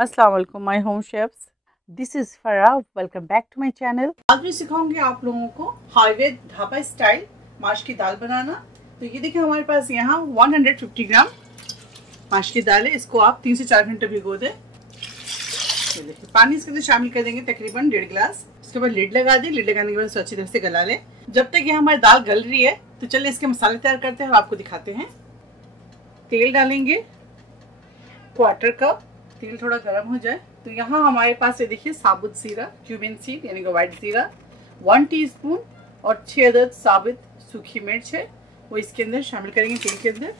अस्सलाम वालेकुम my home chefs, this is Farah. Welcome back to my channel. आज मैं सिखाऊंगी आप लोगों को हाईवे ढाबा स्टाइल माश की दाल बनाना। तो ये देखिए हमारे पास यहाँ 150 ग्राम माश की दाल है। इसको आप 3 से 4 घंटे भिगो दें। ये देखिए पानी इसके अंदर शामिल कर देंगे तकरीबन 1.5 गिलास। उसके बाद लिड लगा दें। लिड लगाने के बाद अच्छी तरह से गला लें। जब तक ये हमारी दाल गल रही है तो चलिए इसके मसाले तैयार करते हैं और आपको दिखाते हैं। तेल डालेंगे 1/4 कप। तेल थोड़ा गर्म हो जाए तो यहाँ हमारे पास ये देखिए साबुत जीरा, क्यूमिन सीड यानी कि व्हाइट जीरा 1 टीस्पून और 6 अदद साबुत सूखी मिर्च है, वो इसके अंदर शामिल करेंगे तेल के अंदर।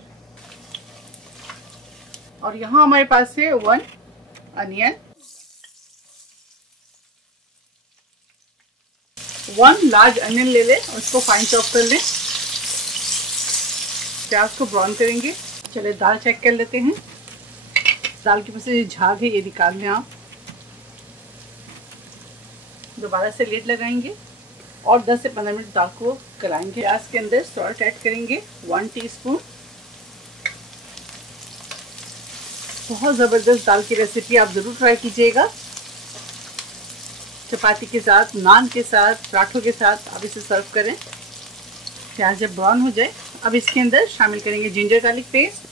और यहाँ हमारे पास है 1 अनियन, 1 लार्ज अनियन ले लें और उसको फाइन चॉप कर लें। प्याज को ब्राउन करेंगे। चलिए दाल चेक कर लेते हैं। दाल के पास ये झाग है, ये निकाल लें आप। दोबारा से लिड लगाएंगे और 10 से 15 मिनट दाल को गलाएंगे। प्याज के अंदर सॉल्ट ऐड करेंगे 1 टीस्पून। बहुत ज़बरदस्त दाल की रेसिपी आप ज़रूर ट्राई कीजिएगा। चपाती के साथ, नान के साथ, पराठों के साथ आप इसे सर्व करें। प्याज जब ब्राउन हो जाए अब इसके अंदर शामिल करेंगे जिंजर गार्लिक पेस्ट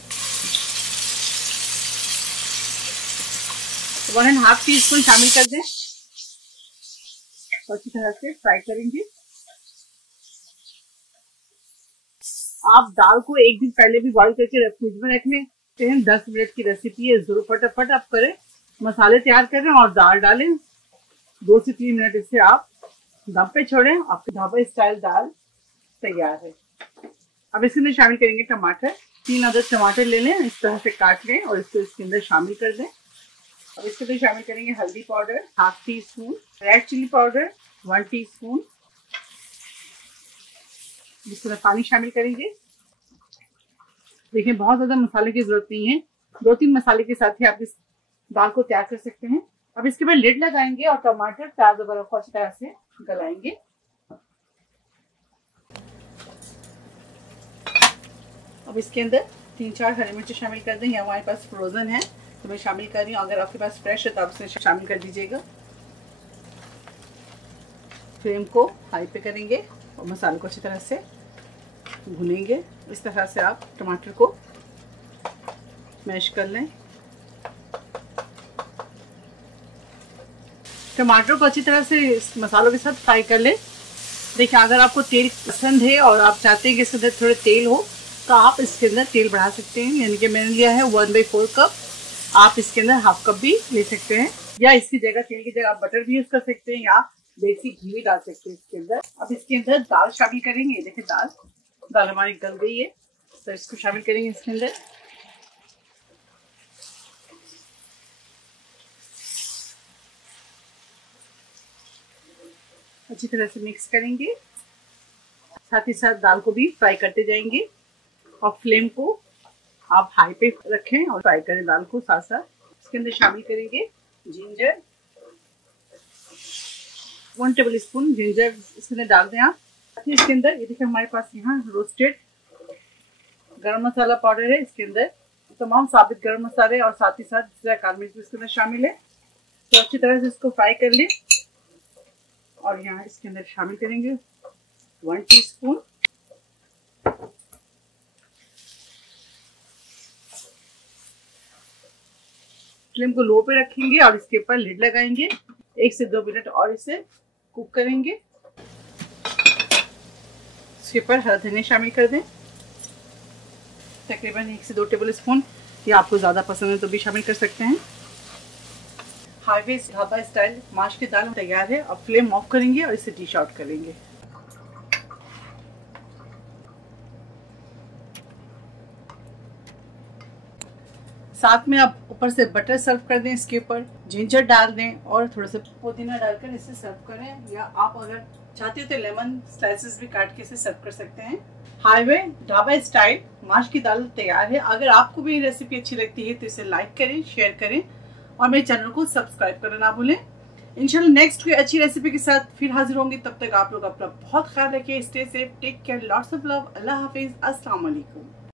1.5 टीस्पून शामिल कर दें। अच्छी तरह से फ्राई करेंगे। आप दाल को एक दिन पहले भी बॉईल करके फ्रिज में रख लें। 10 मिनट की रेसिपी है, जरूर फटाफट आप करें। मसाले तैयार करें और दाल डालें। 2 से 3 मिनट इसे आप दम पे छोड़ें। आपकी ढाबा स्टाइल दाल तैयार है। अब इसके अंदर शामिल करेंगे टमाटर। 3 अदद टमाटर ले लें, इस तरह से काट लें और इसको इसके अंदर शामिल कर दें। अब इसके अंदर शामिल करेंगे हल्दी powder 1/2 teaspoon, red chili powder 1 teaspoon. जिसमें पानी शामिल करेंगे। देखिए बहुत ज्यादा मसाले की जरूरत नहीं है, 2-3 मसाले के साथ ही आप इस दाल को तैयार कर सकते हैं। अब इसके बाद लिड लगाएंगे और टमाटर, प्याज वगैरह को अच्छी तरह से गलाएंगे। अब इसके अंदर 3-4 हरी मिर्ची शामिल कर दें। ये हमारे पास फ्रोजन है तो मैं शामिल कर रही हूँ। अगर आपके पास फ्रेश है तो आप इसे शामिल कर दीजिएगा। फ्लेम को हाई पे करेंगे और मसाले को अच्छी तरह से भूनेंगे। इस तरह से आप टमाटर को मैश कर लें। टमाटर को अच्छी तरह से इस मसालों के साथ फ्राई कर लें। देखिए अगर आपको तेल पसंद है और आप चाहते हैं कि इसके अंदर थोड़े तेल हो तो आप इसके अंदर तेल बढ़ा सकते हैं। यानी कि मैंने लिया है 1/4 कप। आप इसके अंदर 1/2 कप भी ले सकते हैं, या इसकी जगह तेल की जगह आप बटर भी यूज कर सकते हैं या देसी घी भी डाल सकते हैं इसके अंदर। अब इसके अंदर दाल शामिल करेंगे। देखिए दाल हमारी गल गई है तो इसको शामिल करेंगे इसके अंदर। अच्छी तरह से मिक्स करेंगे। साथ ही साथ दाल को भी फ्राई करते जाएंगे और फ्लेम को आप हाई पे रखें और फ्राई करें दाल को साथ साथ। इसके अंदर शामिल करेंगे जिंजर 1 टेबल स्पून जिंजर इसके अंदर डाल दें आप। इसके अंदर ये देखिए हमारे पास यहाँ रोस्टेड गरम मसाला पाउडर है। इसके अंदर तमाम साबित गरम मसाले और साथ ही साथ काली मिर्च इसके अंदर शामिल है। तो अच्छी तरह से इसको फ्राई कर लें और यहाँ इसके अंदर शामिल करेंगे 1 टीस्पून। फ्लेम को लो पे रखेंगे और इसके ऊपर लिड लगाएंगे। 1 से 2 मिनट और इसे कुक करेंगे। इसके ऊपर हरा धनिया शामिल कर दें तकरीबन 1 से 2 टेबल स्पून, या आपको ज़्यादा पसंद है तो भी शामिल कर सकते हैं। हाईवे ढाबा स्टाइल माश की दाल तैयार है। अब फ्लेम ऑफ करेंगे और इसे डिश आउट करेंगे। साथ में आप ऊपर से बटर सर्व कर दें, इसके ऊपर जिंजर डाल दें और थोड़ा सा पुदीना डालकर इसे सर्व करें, या आप अगर चाहते हो तो लेमन स्लाइसेस भी काट के इसे सर्व कर सकते हैं। हाईवे ढाबा स्टाइल माश की दाल तैयार है। अगर आपको भी ये रेसिपी अच्छी लगती है तो इसे लाइक करें, शेयर करें और मेरे चैनल को सब्सक्राइब करना ना भूलें। इंशाल्लाह नेक्स्ट कोई अच्छी रेसिपी के साथ फिर हाजिर होंगे। तब तक आप लोग अपना बहुत ख्याल रखिए। Stay safe, take care, lots of love. अल्लाह हाफिज, अस्सलाम वालेकुम।